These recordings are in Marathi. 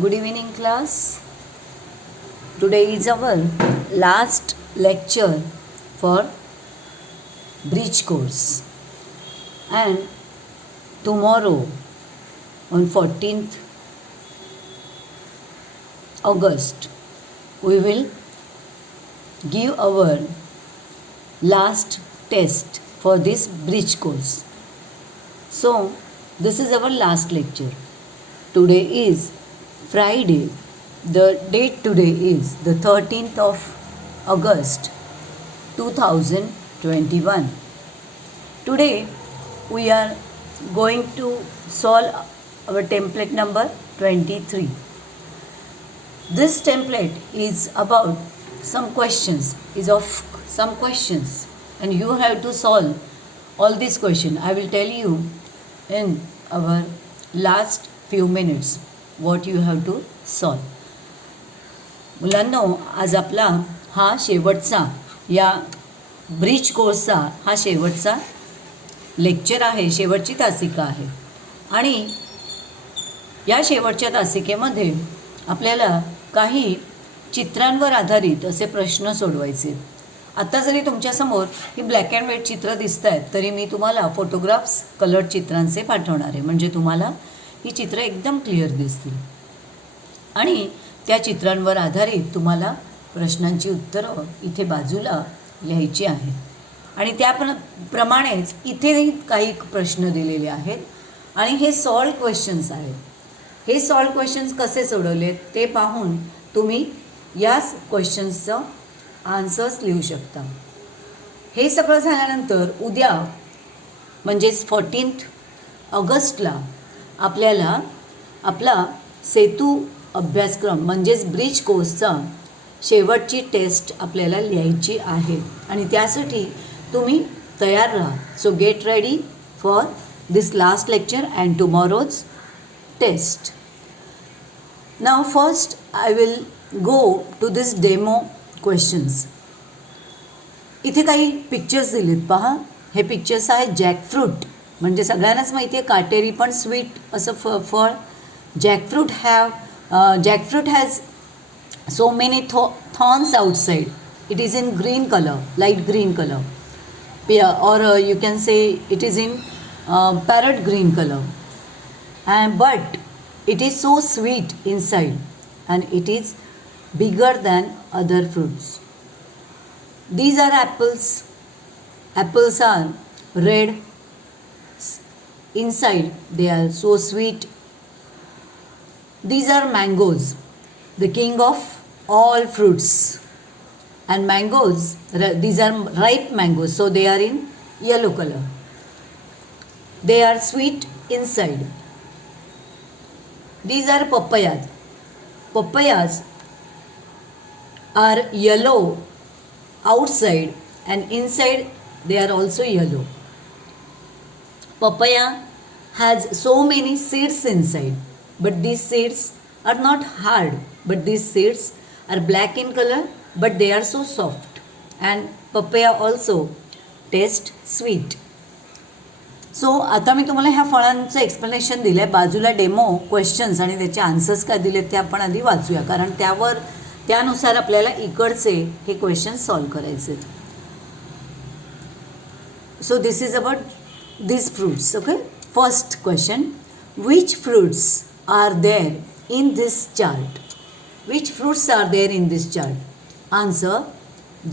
Good evening, class. Today is our last lecture for bridge course, and tomorrow on 14th August we will give our last test for this bridge course. So this is our last lecture. Today is Friday. The date today is the 13th of August 2021. Today we are going to solve our template number 23. This template is about some questions, and you have to solve all these questions. I will tell you in our last few minutes what you have to solve. मुलांनो, आज आपला हा शेवटचा या ब्रिज कोर्सचा हा शेवटचा लेक्चर आहे, शेवटची तासिका आहे. आणि या शेवटच्या तासिकेमध्ये आपल्याला काही चित्रांवर आधारित असे प्रश्न सोडवायचे. आता जरी तुमच्यासमोर ही ब्लॅक अँड व्हाईट चित्र दिसत आहेत, तरी मी तुम्हाला फोटोग्राफ्स कलर्ड चित्रांचे पाठवणार आहे, म्हणजे तुम्हाला ही चित्र एकदम क्लिअर दिसतील. आणि त्या चित्रांवर आधारित तुम्हाला प्रश्नांची उत्तरं इथे बाजूला लिहायची आहेत. आणि त्याप्रमाणेच इथेही काही प्रश्न दिलेले आहेत आणि हे सॉल्व क्वेश्चन्स आहेत. हे सॉल्व क्वेश्चन्स कसे सोडवलेत ते पाहून तुम्ही या क्वेश्चन्सचं आन्सर्स लिहू शकता. हे सगळं झाल्यानंतर उद्या म्हणजेच 14th ऑगस्टला आपल्याला आपला सेतू अभ्यासक्रम म्हणजेच ब्रिज कोर्सचा शेवटची टेस्ट आपल्याला लिहायची आहे. आणि त्यासाठी तुम्ही तयार राहा. So get ready for this last lecture and tomorrow's test. Now first I will go to this demo questions. इथे काही पिक्चर्स दिलेत पहा. हे पिक्चर्स आहेत जॅकफ्रूट, म्हणजे सगळ्यांनाच माहिती आहे काटेरी पण स्वीट असं फळ. Jackfruit has so many thorns outside. It is in green color, light green color, or you can say it is in parrot green color, but it is so sweet inside and it is bigger than other fruits. These are apples. Apples are red inside, they are so sweet. These are mangoes, the king of all fruits. And mangoes, these are ripe mangoes, so they are in yellow color. They are sweet inside. These are papayas. Papayas are yellow outside and inside they are also yellow. Papaya has so many seeds inside. But these seeds are not hard, but these seeds are black in color, but they are so soft. And papaya also tastes sweet. So आता मी तुम्हाला ह्या फळांचं एक्सप्लेनेशन दिलं आहे. बाजूला डेमो क्वेश्चन्स आणि त्याचे आन्सर्स काय दिलेत ते आपण आधी वाचूया, कारण त्यानुसार आपल्याला इकडचे हे क्वेश्चन्स सॉल्व करायचे. So this is about this fruits. Okay, first question, which fruits are there in this chart? Which fruits are there in this chart? Answer: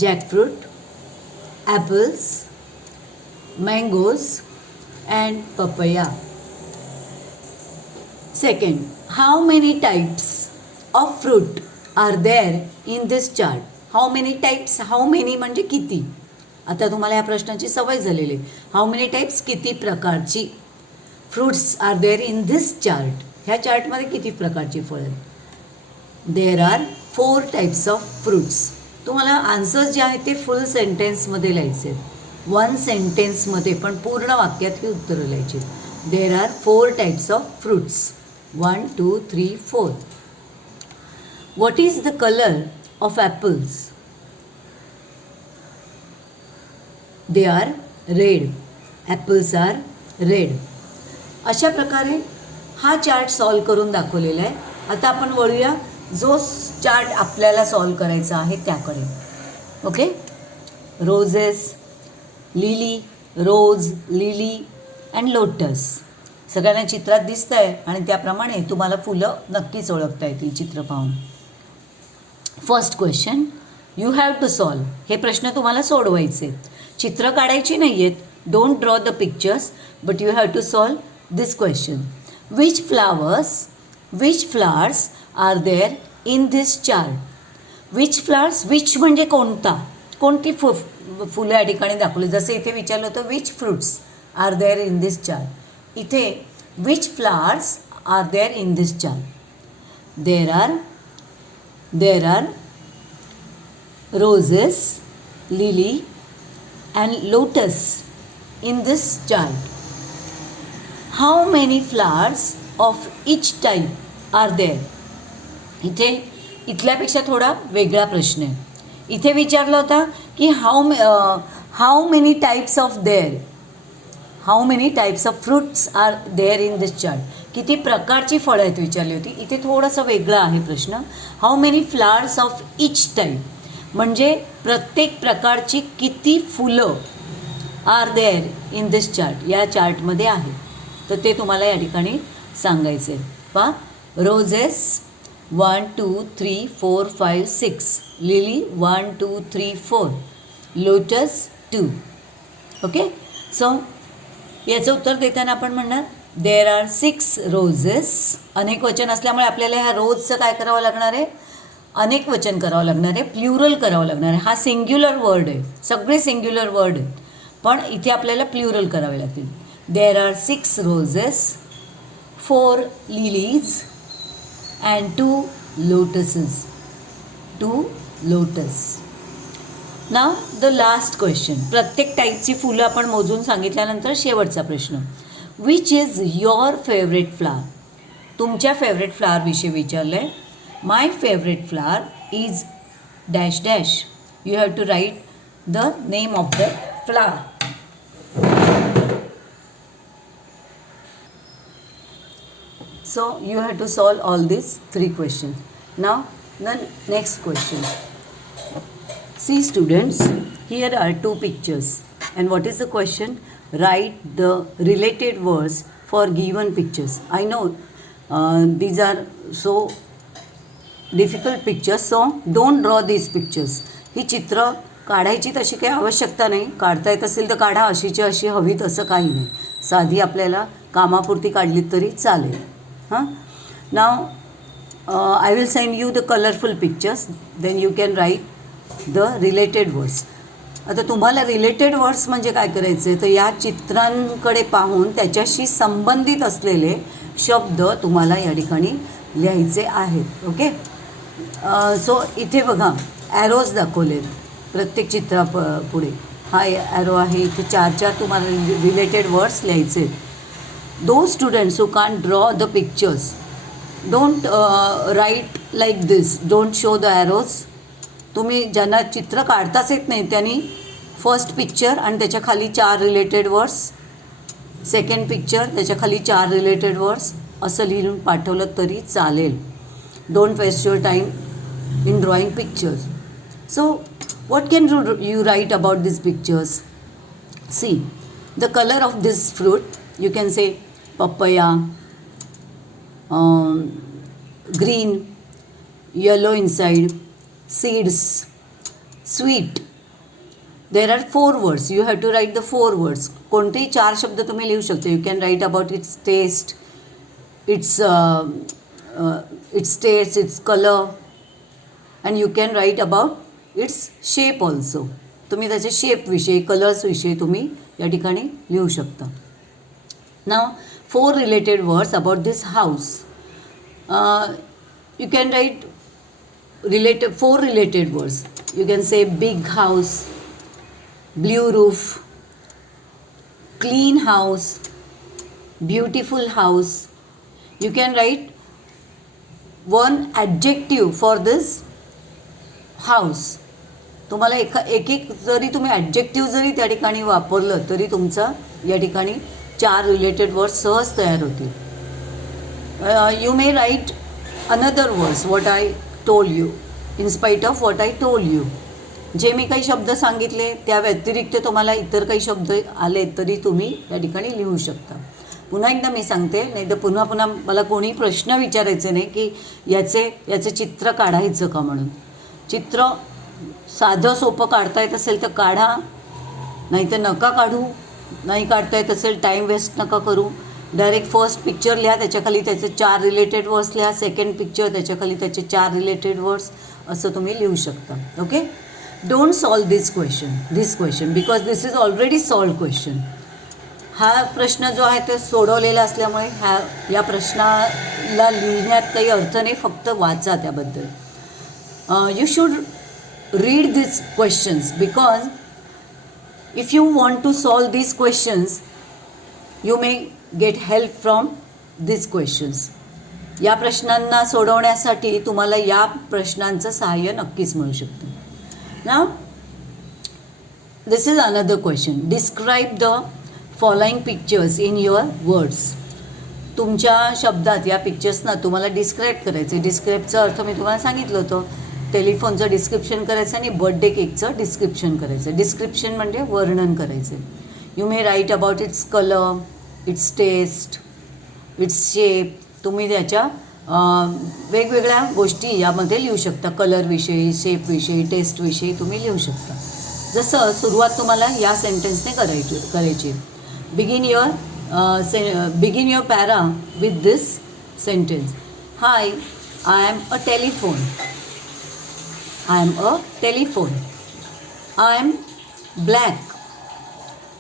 jackfruit, apples, mangoes and papaya. Second, how many types of fruit are there in this chart? How many types? How many म्हणजे किती. आता तुम्हाला या प्रश्नाची सवय झालेली आहे. How many types, किती प्रकारची fruits are there in this chart. ह्या चार्टमध्ये किती प्रकारची फळं आहेत? There are 4 types of fruits. तुम्हाला आन्सर्स जे आहेत ते फुल सेंटेन्समध्ये लिहायचे आहेत, 1 सेंटेन्समध्ये, पण पूर्ण वाक्यात ही उत्तरं लिहायची. There are 4 types of fruits. 1, 2, 3, 4. What is the colour of apples? They are red. Apples are red. अशा प्रकारे हा चार्ट सॉल्व करून दाखवलेला आहे. आता आपण वळूया जो चार्ट आपल्याला सॉल्व करायचा आहे त्याकडे. Okay, roses, lily, rose, lily and lotus. सगळ्यांना चित्रात दिसतं आहे आणि त्याप्रमाणे तुम्हाला फुलं नक्कीच ओळखता येतील चित्र पाहून. First question you have to solve. हे प्रश्न तुम्हाला सोडवायचे. चित्र काढायची नाही आहेत. Don't draw the pictures but you have to solve this question. Which flowers are there in this chart. Which flowers, which म्हणजे कोणता, कोणती फुलं या ठिकाणी दाखवली. जसं इथे विचारलं होतं which fruits are there in this chart. इथे which flowers are there in this chart. There are roses, lily and lotus in this chart. How many flowers of each type are there? इथे इथल्यापेक्षा थोडा वेगळा प्रश्न आहे. इथे विचारला होता की how many types of fruits are there in this chart. किती प्रकारची फळं आहेत विचारली होती. इथे थोडंसं वेगळा आहे प्रश्न. How many flowers of each type म्हणजे प्रत्येक प्रकारची किती फुलं are there in this chart, या चार्टमध्ये आहे. तर ते तुम्हाला या ठिकाणी सांगायचं आहे. पहा, roses 1 2 3 4 5 6, lily 1 2 3 4, lotus 2. Okay, so याचं उत्तर देताना आपण म्हणणार देर आर 6 रोजेस. अनेक वचन असल्यामुळे आपल्याला ह्या रोजचं काय करावं लागणार आहे, अनेक वचन करावं लागणार आहे, प्ल्युरल करावं लागणार आहे. हा सिंग्युलर वर्ड आहे, सगळे सिंग्युलर वर्ड आहेत, पण इथे आपल्याला प्ल्युरल करावे लागतील. There are 6 roses, 4 lilies and 2 lotuses. 2 lotus. Now the last question. प्रत्येक टाईपची फुलं आपण मोजून सांगितल्यानंतर शेवटचा प्रश्न. Which is your favourite flower. तुमच्या फेवरेट फ्लावरविषयी विचारलं आहे. My favorite flower is dash dash. You have to write the name of the flower. So you have to solve all these 3 questions. Now the next question. See students, here are 2 pictures and what is the question? Write the related words for given pictures. I know these are so difficult pictures, so don't draw these pictures. ही चित्र काढायची तशी काही आवश्यकता नाही. काढता येत असेल तर काढा, अशीची अशी हवीत असं काही नाही. साधी आपल्याला कामापुरती काढलीत तरी चालेल. हां, now I will send you the colourful pictures, then you can write the related words. आता तुम्हाला रिलेटेड वर्ड्स म्हणजे काय करायचं आहे, तर या चित्रांकडे पाहून त्याच्याशी संबंधित असलेले शब्द तुम्हाला या ठिकाणी लिहायचे आहेत. ओके, सो इथे बघा ॲरोज दाखवलेत प्रत्येक चित्रा पुढे. हा ॲरो आहे, इथे 4 तुम्हाला रिलेटेड वर्ड्स लिहायचे आहेत. Those students who can't draw the pictures don't write like this, don't show the arrows. तुम्ही ज्यांना चित्र काढताच येत नाही त्यांनी फर्स्ट पिक्चर आणि त्याच्या खाली 4 रिलेटेड वर्ड्स, सेकंड पिक्चर त्याच्या खाली 4 रिलेटेड वर्ड्स असं लिहून पाठवलं तरी चालेल. Don't waste your time in drawing pictures. So what can you write about these pictures? See, the color of this fruit, you can say papaya, green, yellow inside, seeds, sweet. There are 4 words. You have to write the 4 words. कोणतेही 4 शब्द तुम्ही लिहू शकता. You can write about its taste, its taste, its color, and you can write about its shape also. तुम्ही त्याचे शेपविषयी, कलर्सविषयी तुम्ही या ठिकाणी लिहू शकता. नाव 4 related words about this house. You can right 4 related words. You can say big house, blue roof, clean house, beautiful house. You can right 1 adjective for this house. तुम्हाला एक जरी तुम्ही ॲडजेक्टिव्ह जरी त्या ठिकाणी वापरलं तरी तुमचं या ठिकाणी 4 रिलेटेड वर्ड्स सहज तयार होतील. You may write another words what I told you, in spite of what I told you. जे मी काही शब्द सांगितले त्या व्यतिरिक्त तुम्हाला इतर काही शब्द आले तरी तुम्ही त्या ठिकाणी लिहू शकता. पुन्हा एकदा मी सांगते, नाही तर पुन्हा पुन्हा मला कोणी प्रश्न विचारायचे नाही की याचे चित्र काढायचं का म्हणून. चित्र साधं सोपं काढता येत असेल तर काढा, नाही तर नका काढू. नाही काढता येत असेल टाईम वेस्ट नका करू. डायरेक्ट फर्स्ट पिक्चर लिहा, त्याच्याखाली त्याचे 4 रिलेटेड वर्ड्स लिहा. सेकंड पिक्चर, त्याच्याखाली त्याचे 4 रिलेटेड वर्ड्स, असं तुम्ही लिहू शकता. Okay. Don't solve this question because this is already solve question. हा प्रश्न जो आहे ते सोडवलेला असल्यामुळे या प्रश्नाला लिहिण्यात काही अर्थ नाही, फक्त वाचा त्याबद्दल. You should read this questions because if you want to solve these questions you may get help from these questions. या प्रश्नांना सोडवण्यासाठी तुम्हाला या प्रश्नांचं सहाय्य नक्कीच मिळू शकतं. Now this is another question. Describe the following pictures in your words. तुमच्या शब्दात या पिक्चर्सना तुम्हाला डिस्क्राईब करायचे. डिस्क्राईबचा अर्थ मी तुम्हाला सांगितलं होतं. टेलिफोनचं डिस्क्रिप्शन करायचं आणि बर्थडे केकचं डिस्क्रिप्शन करायचं. डिस्क्रिप्शन म्हणजे वर्णन करायचं. You may write about its colour, its taste, its shape. तुम्ही त्याच्या वेगवेगळ्या गोष्टी यामध्ये लिहू शकता. कलरविषयी, शेपविषयी, टेस्टविषयी तुम्ही लिहू शकता. जसं सुरुवात तुम्हाला या सेंटेन्सने करायची. Begin your para with this sentence. High, I am a telephone. I am a telephone. I am black.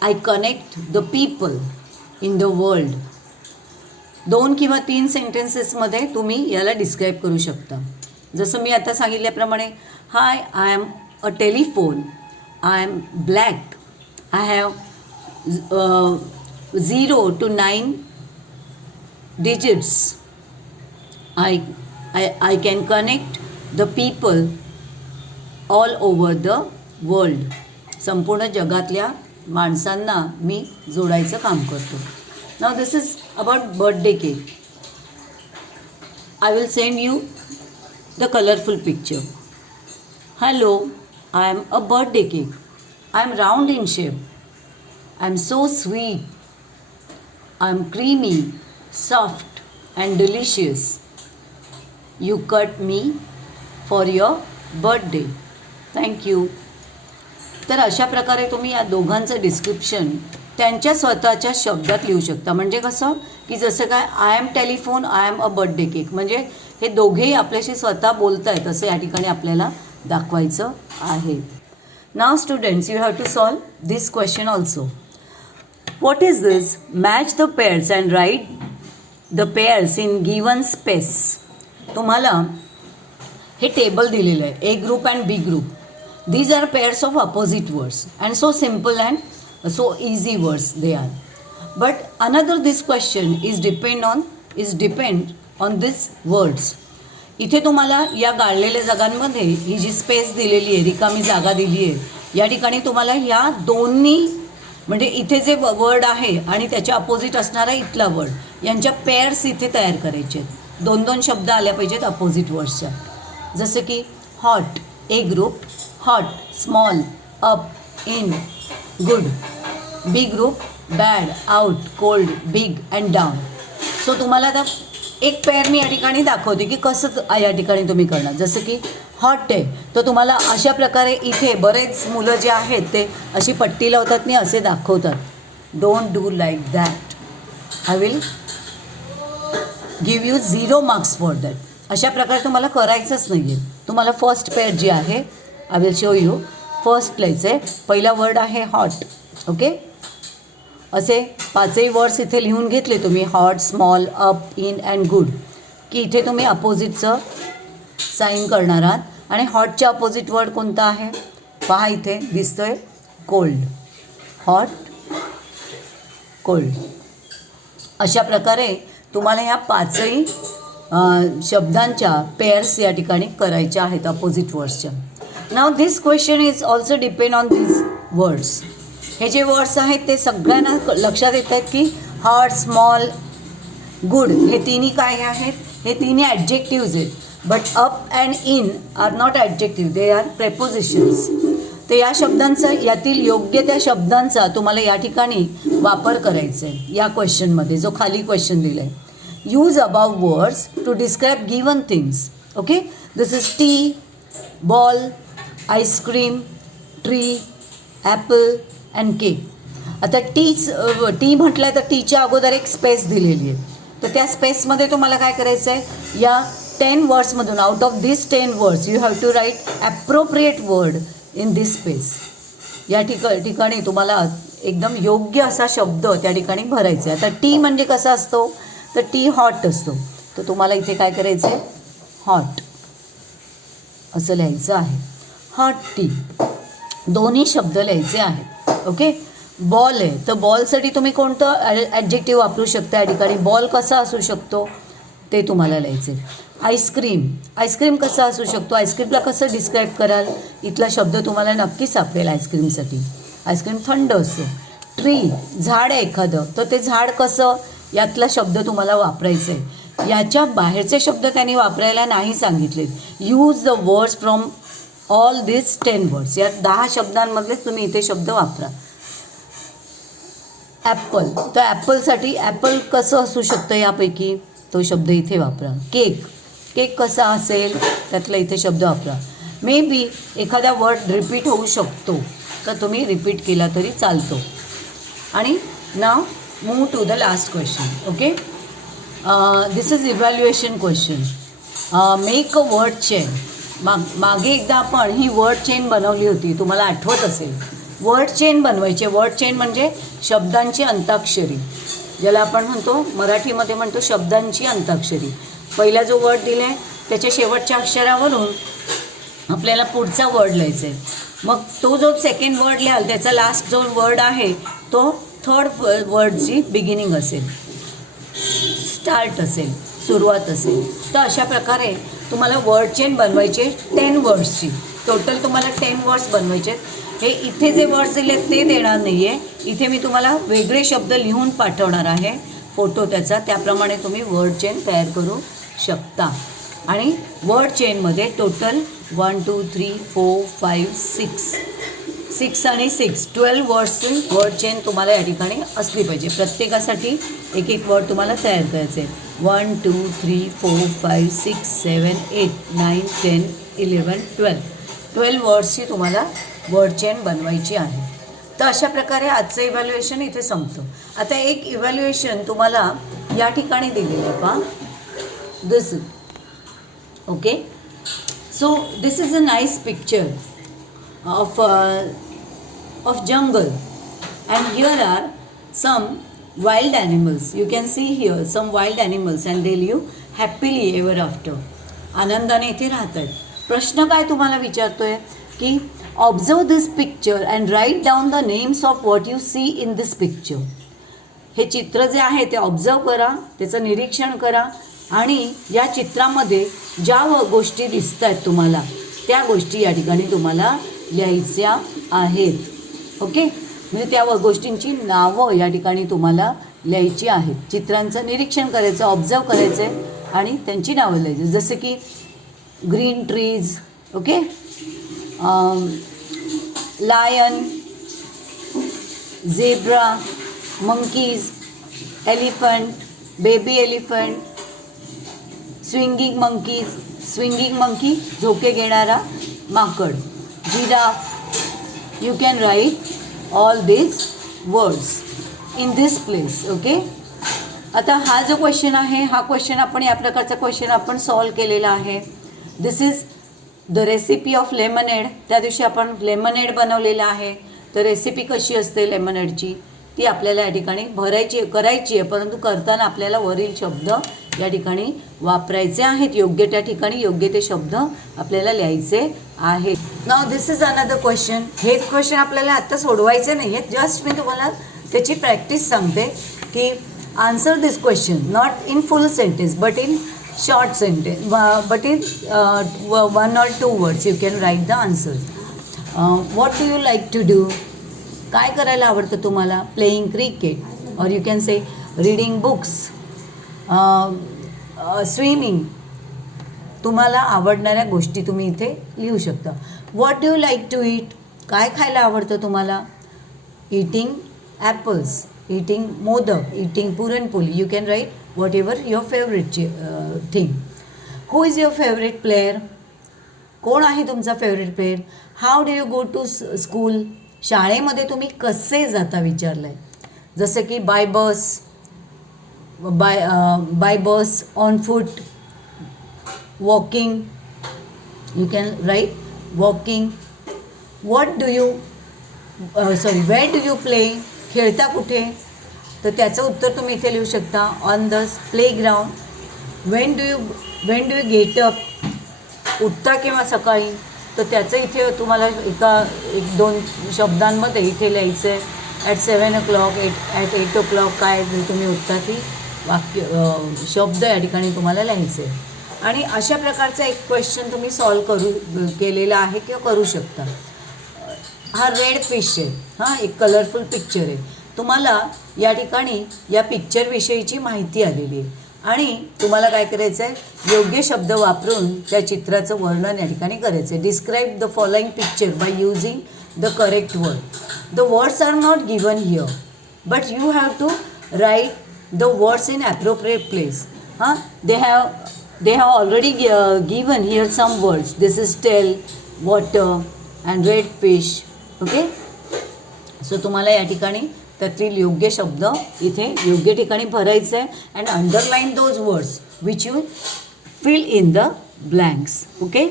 I connect the people in the world. 2 किंवा 3 सेंटेन्सेसमध्ये तुम्ही याला डिस्क्राईब करू शकता. जसं मी आता सांगितल्याप्रमाणे, hi, I am a telephone. I am black. I have 0 to 9 digits. I can connect the people all over the world. संपूर्ण जगातल्या माणसांना मी जोडायचं काम करतो. Now this is about birthday cake. I will send you the colourful picture. Hello, I am a birthday cake. I am round in shape. I am so sweet. I am creamy, soft and delicious. You cut me for your birthday. Thank you. तर अशा प्रकारे तुम्ही या दोघांचं डिस्क्रिप्शन त्यांच्या स्वतःच्या शब्दात लिहू शकता. म्हणजे कसं की जसं काय I am telephone, I am a birthday cake, म्हणजे हे दोघेही आपल्याशी स्वतः बोलत आहेत असं या ठिकाणी आपल्याला दाखवायचं आहे. Now students, you have to solve this question also. What is this? Match the pairs and write the pairs in given space. तुम्हाला हे टेबल दिलेलं आहे, A group and B group. These are pairs of opposite words and so simple and so easy words they are. But another this question is depend on these words. इथे तुम्हाला या गाळलेल्या जागांमध्ये ही जी स्पेस दिलेली आहे, रिकामी जागा दिली आहे, या ठिकाणी तुम्हाला ह्या दोन्ही म्हणजे इथे जे वर्ड आहे आणि त्याच्या अपोजिट असणारा इथला वर्ड यांच्या पेअर्स इथे तयार करायचे आहेत. 2-2 शब्द आल्या पाहिजेत अपोजिट वर्ड्सच्या. जसं की hot, A group, hot, small, up, in, good. B group, bad, out, cold, big and down. So तुम्हाला आता एक पेअर मी या ठिकाणी दाखवते की कसं या ठिकाणी तुम्ही करणार. जसं की हॉट आहे, तर तुम्हाला अशा प्रकारे इथे बरेच मुलं जे आहेत ते अशी पट्टी लावतात आणि असे दाखवतात. Don't do like that. I will give you 0 marks for that. अशा प्रकारे तुम्हाला करायचंच नाही आहे. तुम्हाला फर्स्ट पेअर जी आहे, I will show you. First लिहायचं आहे. पहिला वर्ड आहे हॉट. ओके. असे 5ही वर्ड्स इथे लिहून घेतले तुम्ही, hot, small, up, in and good, की इथे तुम्ही अपोजिटचं साईन करणार आहात. आणि हॉटच्या अपोजिट वर्ड कोणता आहे पहा, इथे दिसतोय कोल्ड. Hot, cold. अशा प्रकारे तुम्हाला ह्या 5ही शब्दांच्या पेअर्स या ठिकाणी करायच्या आहेत अपोजिट वर्ड्सच्या. Now this question is also depend on this words. हे जे वर्ड्स आहेत ते सगळ्यांना लक्षात येत आहेत की हॉट, स्मॉल, गुड हे तिन्ही काय आहेत? हे तिन्ही ॲडजेक्टिव्ज आहेत. But up and in R not adjective, they are prepositions. तर या शब्दांचा, यातील योग्य त्या शब्दांचा तुम्हाला या ठिकाणी वापर करायचा आहे या क्वेश्चनमध्ये, जो खाली क्वेश्चन दिला आहे. Use above words to describe given things. Okay, this is tea, ball, ice cream, tree, apple and cake. आता टी म्हटलं तर टीच्या अगोदर एक स्पेस दिलेली आहे. तर त्या स्पेसमध्ये तुम्हाला काय करायचं आहे? या 10 वर्ड्समधून, out of this 10 words you have to write appropriate word in this space. या ठिकाणी तुम्हाला एकदम योग्य असा शब्द त्या ठिकाणी भरायचा आहे. आता टी म्हणजे कसा असतो? तर टी हॉट असतो. तर तुम्हाला इथे काय करायचं आहे? हॉट असं लिहायचं आहे. हॉट टी, दोन्ही शब्द लिहायचे आहेत. ओके. बॉल आहे, तर बॉलसाठी तुम्ही कोणतं ॲडजेक्टिव्ह वापरू शकता या ठिकाणी? बॉल कसा असू शकतो ते तुम्हाला लिहायचे. आईस्क्रीम कसा असू शकतो? आईस्क्रीमला कसं डिस्क्राईब कराल? इथला शब्द तुम्हाला नक्की सापडेल आईस्क्रीमसाठी. आईस्क्रीम थंड असतो. ट्री, झाड आहे एखादं, तर ते झाड कसं, यातला शब्द तुम्हाला वापरायचं आहे. याच्या बाहेरचे शब्द त्यांनी वापरायला नाही सांगितलेत. Use the words from all this 10 words. या 10 शब्दांमधलेच तुम्ही इथे शब्द वापरा. ॲपल, तर ॲपलसाठी ॲपल कसं असू शकतं यापैकी? तो शब्द इथे वापरा. केक कसा असेल? त्यातला इथे शब्द वापरा. मे बी एखादा वर्ड रिपीट होऊ शकतो, तर तुम्ही रिपीट केला तरी चालतो. आणि now move to the last question. Okay, this is evaluation question. Make a word chain. मागे एकदा आपण ही वर्ड चेन बनवली होती, तुम्हाला आठवत असेल. वर्ड चेन बनवायचे. वर्ड चेन म्हणजे शब्दांची अंताक्षरी, ज्याला आपण म्हणतो, मराठीमध्ये म्हणतो शब्दांची अंताक्षरी. पहिला जो वर्ड दिला आहे त्याच्या शेवटच्या अक्षरावरून आपल्याला पुढचा वर्ड लिहायचा आहे. मग तो जो सेकंड वर्ड लिहाल त्याचा लास्ट जो वर्ड आहे तो थर्ड वर्डची बिगिनिंग असेल, स्टार्ट असेल, सुरुवात असेल. तर अशा प्रकारे तुम्हाला वर्ड चेन बनवायचे 10 वर्ड्सची. टोटल तुम्हाला 10 वर्ड्स बनवायचे. हे इथे जे वर्ड्स दिले ते देणार नाही आहे. इथे मी तुम्हाला वेगळे शब्द लिहून पाठवणार आहे, फोटो त्याचा. त्याप्रमाणे तुम्ही वर्ड चेन तयार करू शकता. आणि वर्ड चेनमध्ये टोटल 1 2 3 4 5 6 आणि 6 12 वर्ड्सची वर्ड चेन तुम्हाला या ठिकाणी असली पाहिजे. प्रत्येकासाठी एक एक वर्ड तुम्हाला तयार करायचे. 1 2 3 4 5 6 7 8 9 10 11 12 वर्ड्सची तुम्हाला वर्ड चेन बनवायची आहे. तर अशा प्रकारे आजचं इव्हॅल्युएशन इथे संपतं. आता एक इव्हॅल्युएशन तुम्हाला या ठिकाणी दिलेलं आहे पहा. This okay. So this is a nice picture of jungle, and here are some wild animals. You can see here some wild animals and they live happily ever after. आनंदाने इथे राहतात. प्रश्न काय तुम्हाला विचारतोय की observe this picture and write down the names of what you see in this picture. हे चित्र जे आहे ते ऑब्झर्व करा, त्याचं निरीक्षण करा आणि या चित्रामध्ये ज्या गोष्टी दिसत आहेत तुम्हाला त्या गोष्टी या ठिकाणी तुम्हाला लिहायच्या आहेत. ओके, म्हणजे त्या गोष्टींची नावं या ठिकाणी तुम्हाला लिहायची आहेत. चित्रांचं निरीक्षण करायचं, ऑब्झर्व करायचं आहे आणि त्यांची नावं लिहायची. जसं की green trees, okay, lion, zebra, monkeys, elephant, baby elephant, swinging monkey झोके घेणारा माकड, giraffe. You can write all these words in this place. Okay. आता हा जो क्वेश्चन आहे, हा क्वेश्चन आपण या प्रकारचा क्वेश्चन आपण सॉल्व केलेला आहे. This is the recipe of lemonade. त्या दिवशी आपण लेमनेड बनवलेलं आहे. तर रेसिपी कशी असते लेमनेडची ती आपल्याला या ठिकाणी करायची आहे, परंतु करताना आपल्याला वरील शब्द या ठिकाणी वापरायचे आहेत. योग्य त्या ठिकाणी योग्य ते शब्द आपल्याला लिहायचे आहेत. नाव दिस इज अनदर क्वेश्चन. हे क्वेश्चन आपल्याला आत्ता सोडवायचे नाही आहेत, जस्ट मी तुम्हाला त्याची प्रॅक्टिस सांगते की answer this question not in full sentence but in short sentence, but in 1 or 2 words you can write the answer. What do you like to do? काय करायला आवडतं तुम्हाला? प्लेइंग क्रिकेट, और you can say reading books, swimming, तुम्हाला आवडणाऱ्या गोष्टी तुम्ही इथे लिहू शकता. What do you like to eat, काय खायला आवडतं तुम्हाला. Eating apples, eating modak, eating puranpoli. You can right whatever your favourite thing. Who is your favourite player, कोण आहे तुमचा favourite player. How do you go to school, शाळेमध्ये तुम्ही कसे जाता विचारलं आहे. जसं की by bus, by bus, on foot, walking. You can write walking. What do you wear do you play, खेळता कुठे, तर त्याचं उत्तर तुम्ही इथे लिहू शकता. On the playground. When do you get up, उठता केव्हा सकाळी, तर त्याचं इथे तुम्हाला एक दोन शब्दांमध्ये इथे लिहायचं आहे. ॲट 7 o'clock, ॲट 8 o'clock, काय तुम्ही उठता ती शब्द या ठिकाणी तुम्हाला लिहायचे आहे. आणि अशा प्रकारचा एक क्वेश्चन तुम्ही सॉल्व केलेला आहे किंवा करू शकता. हा रेड फिश आहे, हां, एक कलरफुल पिक्चर आहे. तुम्हाला या ठिकाणी या पिक्चरविषयीची माहिती आलेली आहे आणि तुम्हाला काय करायचं आहे, योग्य शब्द वापरून त्या चित्राचं वर्णन या ठिकाणी करायचं आहे. Describe the following picture by using the correct word. The words are not given here, but you have to write the words in appropriate place. हां, they have already given here some words. This is tell, water and red fish. Okay, so तुम्हाला या ठिकाणी त्यातील योग्य शब्द इथे योग्य ठिकाणी भरायचं आहे. And underline those words which you fill in the blanks. Okay,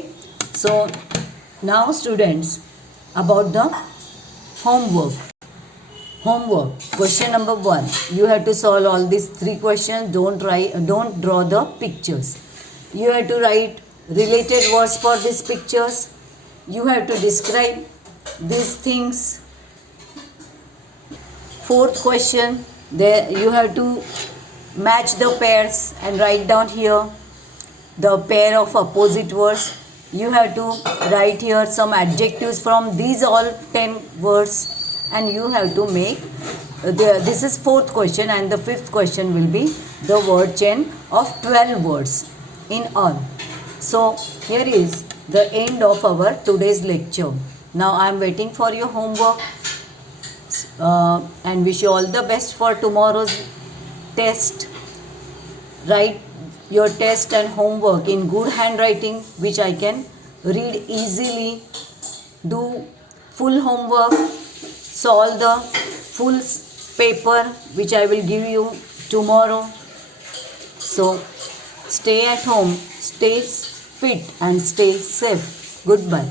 so now students about the homework. Question number 1, you have to solve all these 3 questions. Don't draw the pictures. You have to write related words for these pictures. You have to describe these things. 4th question, there you have to match the pairs and write down here the pair of opposite words. You have to write here some adjectives from these all 10 words, and you have to make this is 4th question, and the 5th question will be the word chain of 12 words in all. So here is the end of our today's lecture. Now I am waiting for your homework and wish you all the best for tomorrow's test. Write your test and homework in good handwriting which I can read easily. Do full homework, solve the full paper which I will give you tomorrow. So stay at home, stay fit and stay safe. Goodbye.